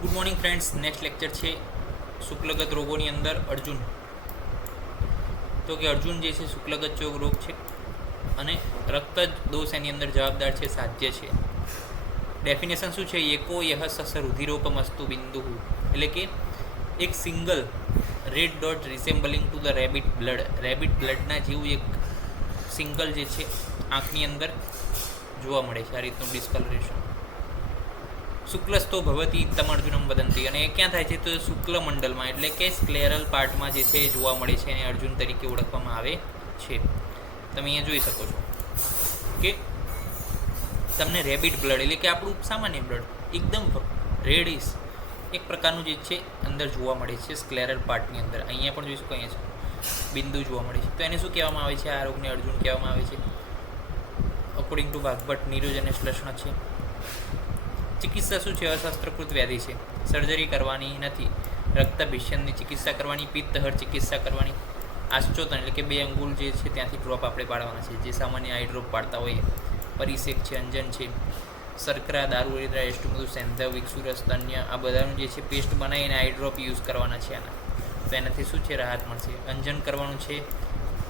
Good morning friends. Next lecture છે શુક્લગત રોગોની અંદર અર્જુન. તો કે અર્જુન જે છે શુક્લગત રોગ છે અને રક્ત દોષ એની અંદર જવાબદાર છે, સાધ્ય છે. ડેફિનેશન શું છે? એકો યહ સસ રુધિરોપમસ્તુ બિંદુ, એટલે કે એક single red dot resembling to the rabbit બ્લડના જેવું એક સિંગલ જે છે આંખની અંદર જોવા મળે છે. આ રીતનું ડિસ્કલરેશન. શુક્લસ્તો ભવતી તમ અર્જુનમ વદંતી, અને એ ક્યાં થાય છે? તો શુક્લ મંડળમાં, એટલે કે સ્ક્લેરલ પાર્ટમાં જે છે એ જોવા મળે છે અને અર્જુન તરીકે ઓળખવામાં આવે છે. તમે અહીંયા જોઈ શકો છો કે તમને રેબિટ બ્લડ, એટલે કે આપણું સામાન્ય બ્લડ એકદમ રેડિશ એક પ્રકારનું જે છે અંદર જોવા મળે છે સ્ક્લેરલ પાર્ટની અંદર. અહીંયા પણ જોઈશું, અહીંયા છે બિંદુ જોવા મળે છે. તો એને શું કહેવામાં આવે છે? આ રોગને અર્જુન કહેવામાં આવે છે. અકોર્ડિંગ ટુ ભાગભટ્ટ નીરજ અને શ્લેષણ છે. ચિકિત્સા શું છે? અશસ્ત્રકૃત વ્યાધિ છે, સર્જરી કરવાની નથી. રક્તભિષણની ચિકિત્સા કરવાની, પિત્તહર ચિકિત્સા કરવાની. આશ્ચોતન એટલે કે 2 અંગુલ જે છે ત્યાંથી ડ્રોપ આપણે પાડવાના છે, જે સામાન્ય આઈ ડ્રોપ પાડતા હોઈએ. પરિષેક છે, અંજન છે, શર્કરા, દારૂ, એરિદ્રા, એસ્ટુમધુ, સેંધવ, વિક્ષુરસ, તન્ય, આ બધાનું જે છે પેસ્ટ બનાવીને આઈ ડ્રોપ યુઝ કરવાના છે આના. તો એનાથી શું છે? રાહત મળશે. અંજન કરવાનું છે,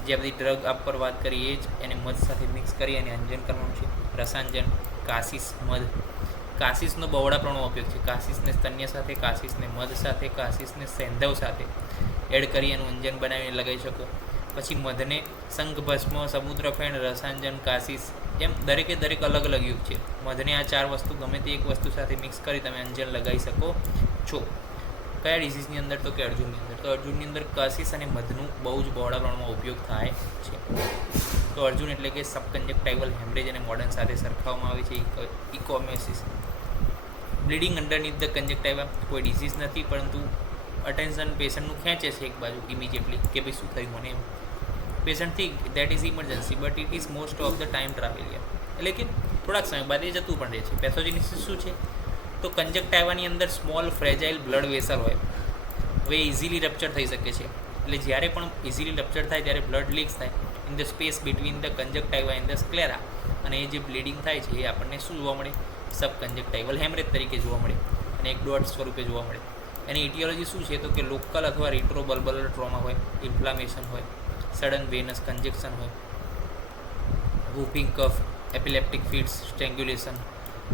જે બધી ડ્રગ આપ પર વાત કરીએ જ એને મધ સાથે મિક્સ કરી અને અંજન કરવાનું છે. રસાંજન, કાશિસ, મધ. કાશિસનો બહોળા પ્રમાણમાં ઉપયોગ છે. કાશિસને સ્તન્ય સાથે, કાશિસને મધ સાથે, કાશિસને સેંધવ સાથે એડ કરી એનું અંજન બનાવીને લગાવી શકો. પછી મધને શંખ, ભસ્મ, સમુદ્ર ફેણ, રસાંજન, કાશિસ, એમ દરેકે દરેક અલગ અલગ યુગ છે. મધને આ 4 વસ્તુ ગમે તે એક વસ્તુ સાથે મિક્સ કરી તમે અંજન લગાવી શકો છો. કયા ડિઝીઝની અંદર? તો કે અર્જુનની અંદર. તો અર્જુનની અંદર કાશિસ અને મધનું બહુ જ બહોળા પ્રમાણમાં ઉપયોગ થાય છે. તો અર્જુન એટલે કે સબકન્જક્ટાઇવલ હેમરેજ અને મોડર્ન સાથે સરખાવવામાં આવે છે. ઇકોમેસિસ, બ્લીડિંગ અંડરનીથ ધ કંજક્ટાઇવા, કોઈ ડિઝીઝ નથી, પરંતુ અટેન્શન પેશન્ટનું ખેંચે છે એક બાજુ ઇમિડિયેટલી કે ભાઈ શું થયું મને એમ. Patient think that is emergency but it is most of the time trivial, એટલે કે થોડાક સમય બાદ એ જતું પણ રહે છે. પેથોજેનિસિસ શું છે? તો કંજક્ટાઇવાની અંદર સ્મોલ ફ્રેજાઇલ બ્લડ વેસલ હોય, હવે ઇઝીલી રપ્ચર થઈ શકે છે. એટલે જ્યારે પણ ઇઝીલી રપ્ચર થાય ત્યારે બ્લડ લીક્સ થાય in the space between the conjunctiva and the sclera, અને એ જે બ્લીડિંગ થાય છે એ આપણને શું જોવા મળે? સબ કંજક્ટાઇવલ હેમરેજ તરીકે જોવા મળે અને એક ડોટ સ્વરૂપે જોવા મળે. એની ઇટિયોલોજી શું છે? તો કે લોકલ અથવા રિટ્રોબલ્બલર ટ્રોમા હોય, ઇન્ફ્લામેશન હોય, સડન વેનસ કન્જેક્શન હોય, વૂપિંગ કફ, એપિલેપ્ટિક ફિટ્સ, સ્ટ્રેંગ્યુલેશન.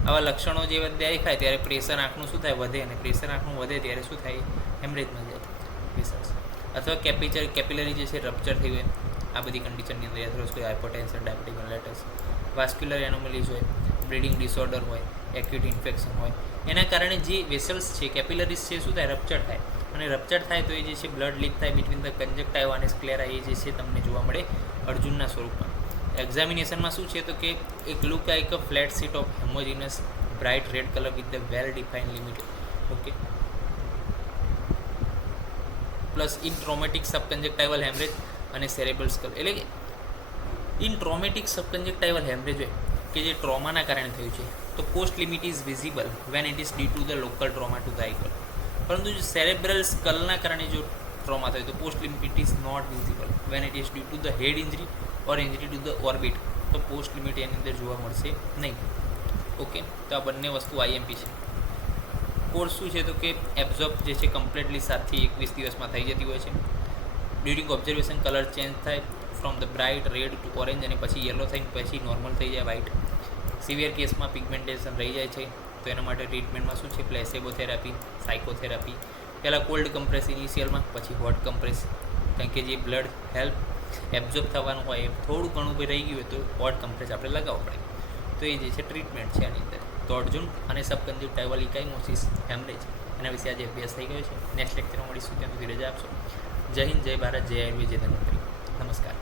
આવા લક્ષણો જે દેખાય ત્યારે પ્રેશર આંખનું શું થાય? વધે, અને પ્રેશર આંખનું વધે ત્યારે શું થાય? હેમરેજમાં જાય પ્રેશર. અથવા કેપિલરી જે છે રપ્ચર થઈ હોય, આ બધી કન્ડિશનની અંદર એથેરોસ્ક્લેરોસિસ, હાઇપરટેન્શન, ડાયાબિટીક મેલેટસ, વાસ્ક્યુલર એનોમલીઝ હોય, બ્લીડિંગ ડિસઓર્ડર હોય, એક્યુટ ઇન્ફેક્શન હોય. એના કારણે જે વેસલ્સ છે, કેપિલરીઝ છે, શું થાય? રપ્ચર થાય, અને રપ્ચર થાય તો એ જે છે બ્લડ લીક થાય બિટવીન ધ કંજક્ટાઇવા અને સ્ક્લેરા. એ જે છે તમને જોવા મળે અર્જુનના સ્વરૂપમાં. એક્ઝામિનેશનમાં શું છે? તો કે એક look like a flat sheet of homogenous bright red colour with the well defined limit. Okay. Plus in traumatic subconjunctival haemorrhage અને સેરેબ્રલ સ્કલ, એટલે કે ઇન ટ્રોમેટિક સબકન્જક્ટાઇવલ હેમરેજ હોય કે જે ટ્રોમાના કારણે થયું છે, તો post limit is visible when it is due to the local trauma to the eyeball. પરંતુ જો સેરેબ્રલ સ્કલના કારણે જો ટ્રોમા થયો તો post limit is not visible when it is due to the head injury or injury to the orbit. તો post limit એની અંદર જોવા મળશે નહીં. ઓકે. તો આ બંને વસ્તુ આઈએમપી છે. કોર્સ શું છે? તો કે એબ્ઝોર્બ જે છે કમ્પ્લીટલી 7 થી 21 દિવસમાં થઈ જતી હોય છે. ડ્યુરિંગ ઓબ્ઝર્વેશન કલર ચેન્જ થાય from the bright red to orange, અને પછી યલો થઈને પછી નોર્મલ થઈ જાય વ્હાઇટ. સિવિયર કેસમાં પિગમેન્ટેશન રહી જાય છે, તો એના માટે ટ્રીટમેન્ટમાં શું છે? પ્લેસેબો થેરાપી, સાયકોથેરાપી. પહેલાં કોલ્ડ કમ્પ્રેસ ઇનિશિયલમાં, પછી હોટ કમ્પ્રેસ, કારણ કે જે બ્લડ હેલ્પ એબ્ઝોર્બ થવાનું હોય એ થોડું ઘણું બી રહી ગયું હોય તો હોટ કમ્પ્રેસ આપણે લગાવવું પડે. તો એ જે છે ટ્રીટમેન્ટ છે આની અંદર. તો અર્જુન અને સબકન્જક્ટાઇવલ ઇકાઇમોસિસ હેમરેજ, એના વિશે આજે અભ્યાસ થઈ ગયો છે. નેક્સ્ટ લેક્ચરમાં મળીશું, ત્યાં સુધી રજા આપશો. જય હિન્દ, જય ભારત, જય આયુર્વેદ, જય ધન્વંતરી. નમસ્કાર.